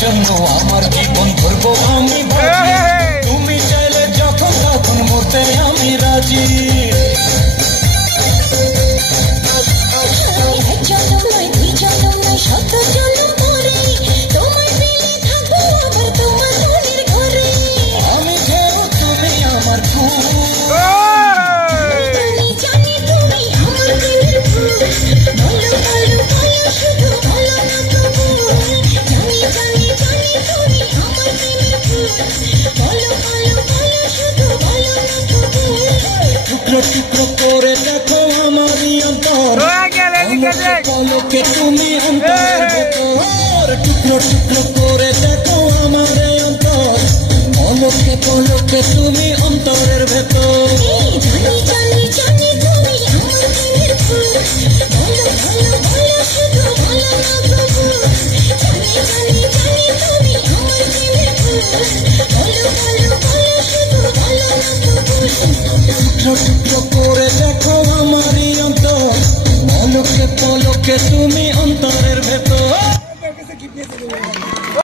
জন্য আমার জীবন ধরবো আমি বাজি। তুমি চাইলে যখন তখন মরতে আমি রাজি। আমি ঢেউ তুমি আমার ফুল। টুকরো টুকরো করে দেখো আমারই অন্তর, পলকে তুমি অন্তর ভেতর। টুকরো টুকরো করে দেখো আমারই অন্তর, পলকে পলকে তুমি অন্তরের ভেতর। টুকরো টুকরো করে দেখো আমারই অন্তর, পলকে পলকে তুমি অন্তরের ভেতর।